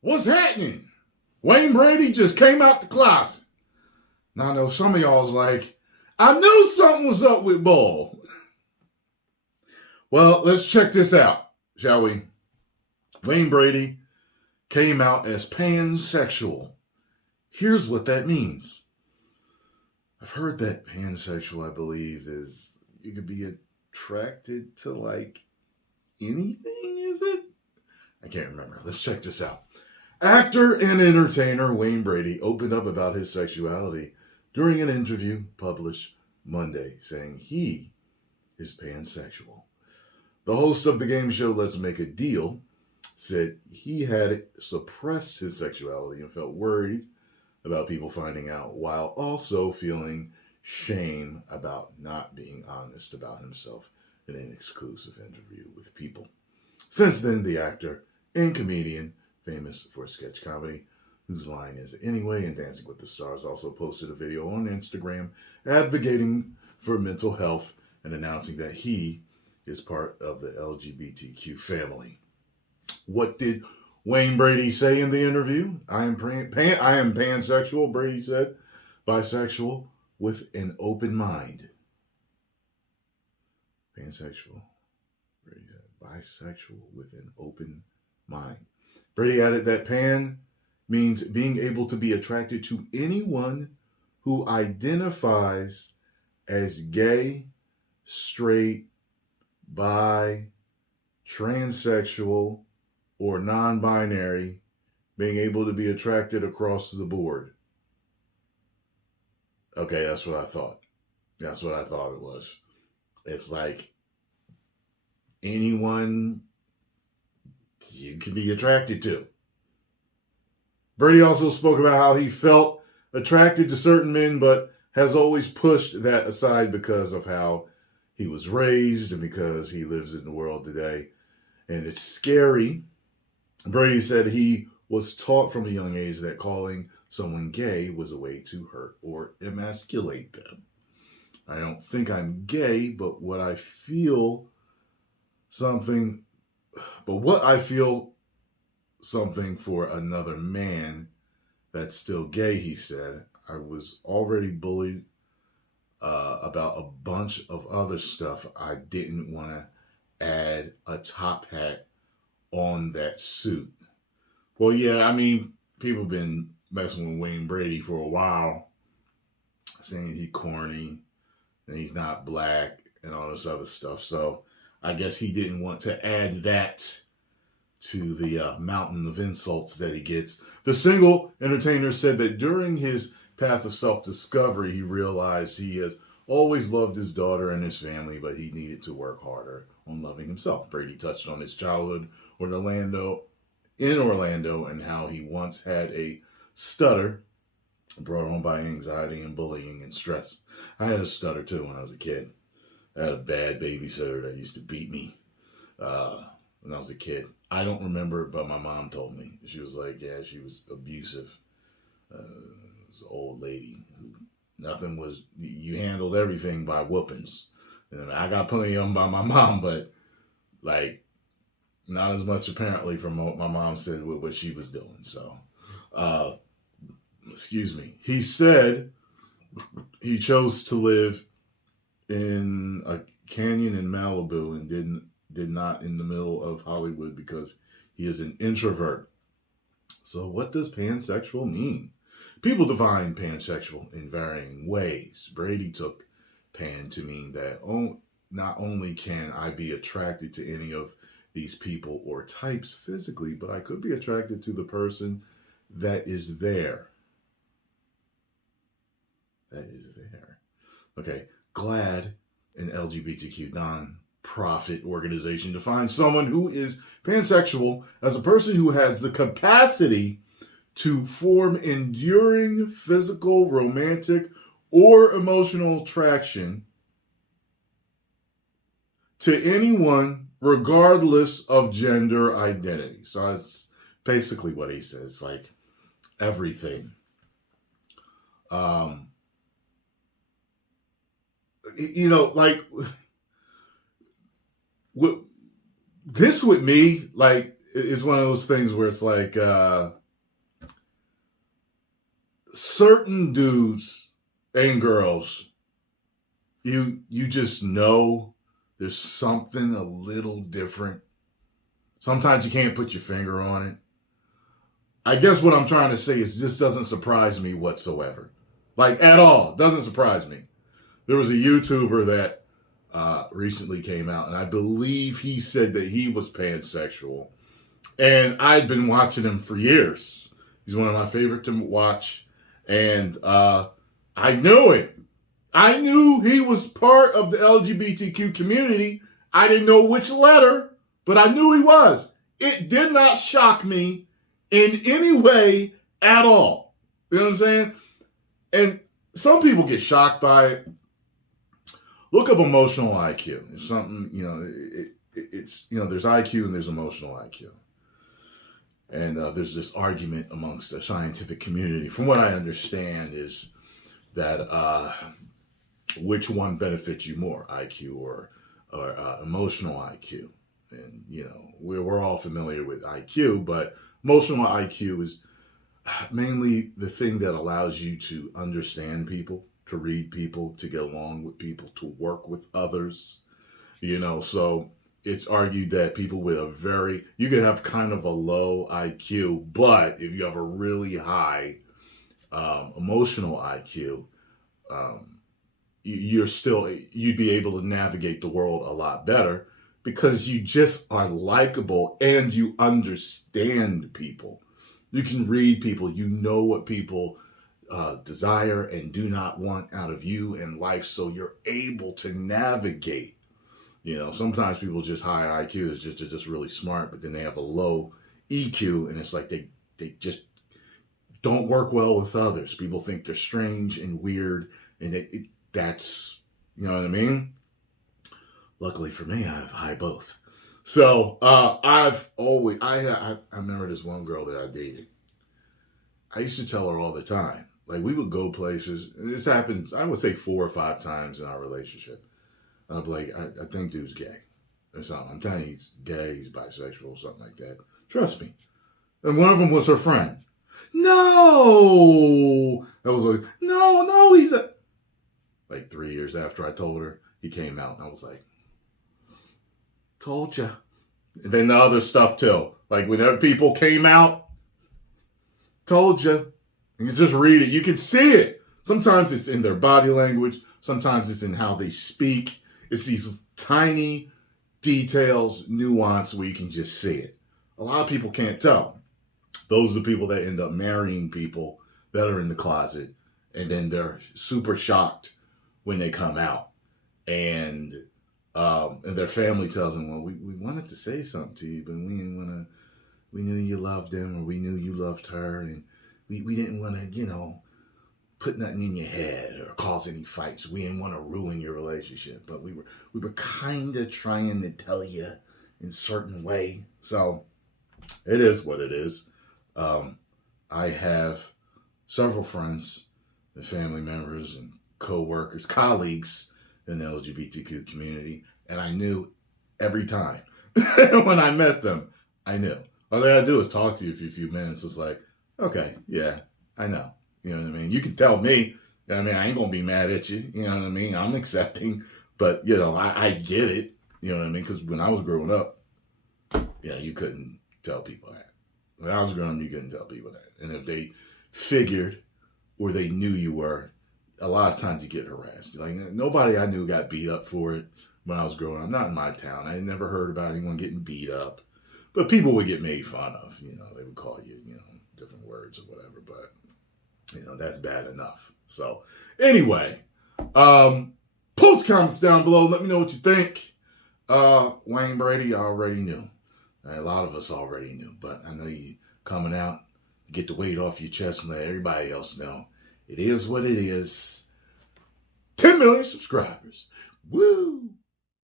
What's happening? Wayne Brady just came out the closet. Now I know some of y'all's like, I knew something was up with Bull. Well, let's check this out, shall we? Wayne Brady came out as pansexual. Here's what that means. I've heard that pansexual, I believe, is you could be attracted to like anything, is it? I can't remember. Let's check this out. Actor and entertainer Wayne Brady opened up about his sexuality during an interview published Monday, saying he is pansexual. The host of the game show Let's Make a Deal said he had suppressed his sexuality and felt worried about people finding out, while also feeling shame about not being honest about himself in an exclusive interview with people. Since then, the actor and comedian, famous for sketch comedy, whose line is Anyway and Dancing with the Stars, also posted a video on Instagram advocating for mental health and announcing that he is part of the LGBTQ family. What did Wayne Brady say in the interview? I am pansexual, Brady said, bisexual with an open mind. Pansexual, Brady said, bisexual with an open mind. Brady added that pan means being able to be attracted to anyone who identifies as gay, straight, bi, transsexual, or non-binary, being able to be attracted across the board. Okay, that's what I thought. That's what I thought it was. It's like anyone you can be attracted to. Brady also spoke about how he felt attracted to certain men, but has always pushed that aside because of how he was raised and because he lives in the world today. And it's scary. Brady said he was taught from a young age that calling someone gay was a way to hurt or emasculate them. I don't think I'm gay, but what I feel something for another man that's still gay, he said. I was already bullied about a bunch of other stuff. I didn't want to add a top hat on that suit. Well, yeah, I mean, people have been messing with Wayne Brady for a while, saying he's corny and he's not black and all this other stuff. So I guess he didn't want to add that to the mountain of insults that he gets. The single entertainer said that during his path of self-discovery, he realized he has always loved his daughter and his family, but he needed to work harder on loving himself. Brady touched on his childhood in Orlando and how he once had a stutter brought on by anxiety and bullying and stress. I had a stutter too when I was a kid. I had a bad babysitter that used to beat me when I was a kid. I don't remember it, but my mom told me. She was like, yeah, she was abusive. This old lady who nothing was, you handled everything by whoopings. And I got plenty of them by my mom, but like not as much apparently from what my mom said with what she was doing. So, excuse me. He said he chose to live in a canyon in Malibu and did not in the middle of Hollywood because he is an introvert. So what does pansexual mean? People define pansexual in varying ways. Brady took pan to mean that not only can I be attracted to any of these people or types physically, but I could be attracted to the person that is there. That is there. Okay, GLAAD, an LGBTQ non-profit organization, defines someone who is pansexual as a person who has the capacity to form enduring physical, romantic, or emotional attraction to anyone regardless of gender identity. So that's basically what he says, like everything. Like this with me, like it's one of those things where it's like certain dudes and girls, you just know there's something a little different. Sometimes you can't put your finger on it. I guess what I'm trying to say is this doesn't surprise me whatsoever. Like, at all. It doesn't surprise me. There was a YouTuber that recently came out, and I believe he said that he was pansexual. And I'd been watching him for years. He's one of my favorite to watch. And I knew it. I knew he was part of the LGBTQ community. I didn't know which letter, but I knew he was. It did not shock me in any way at all. You know what I'm saying? And some people get shocked by it. Look up emotional IQ. It's something, it's, there's IQ and there's emotional IQ. And there's this argument amongst the scientific community, from what I understand, is that which one benefits you more, IQ or emotional IQ. And, we're all familiar with IQ, but emotional IQ is mainly the thing that allows you to understand people, to read people, to get along with people, to work with others, so it's argued that people with you could have kind of a low IQ, but if you have a really high emotional IQ, you'd be able to navigate the world a lot better because you just are likable and you understand people. You can read people. You know what people desire and do not want out of you in life, so you're able to navigate. Sometimes people just high IQ is just really smart, but then they have a low EQ, and it's like they just don't work well with others. People think they're strange and weird, and that's, you know what I mean? Luckily for me, I have high both. So I remember this one girl that I dated. I used to tell her all the time. Like, we would go places, and this happens, I would say 4 or 5 times in our relationship. I'd be like, I think dude's gay or something. I'm telling you, he's gay, he's bisexual, something like that. Trust me. And one of them was her friend. No! That was like, no, he's a... Like 3 years after I told her, he came out, and I was like, told ya. And then the other stuff too. Like, whenever people came out, told you. You just read it. You can see it. Sometimes it's in their body language. Sometimes it's in how they speak. It's these tiny details, nuance, where you can just see it. A lot of people can't tell. Those are the people that end up marrying people that are in the closet, and then they're super shocked when they come out. And their family tells them, well, we wanted to say something to you, but we didn't want to. We knew you loved him, or we knew you loved her, and we didn't want to, put nothing in your head or cause any fights. We didn't want to ruin your relationship, but we were kind of trying to tell you in a certain way. So it is what it is. I have several friends and family members and co-workers, colleagues in the LGBTQ community, and I knew every time when I met them, I knew. All they gotta do is talk to you for a few minutes. It's like, okay, yeah, I know. You know what I mean? You can tell me. You know what I mean? I ain't gonna be mad at you. You know what I mean? I'm accepting, but I get it. You know what I mean? Because when I was growing up, you couldn't tell people that. When I was growing up, you couldn't tell people that. And if they figured or they knew you were, a lot of times you get harassed. Like, nobody I knew got beat up for it when I was growing up. Not in my town. I never heard about anyone getting beat up. But people would get made fun of, they would call you, different words or whatever, but, that's bad enough. So, anyway, post comments down below. Let me know what you think. Wayne Brady, I already knew. A lot of us already knew, but I know you coming out, get the weight off your chest and let everybody else know. It is what it is. 10 million subscribers. Woo!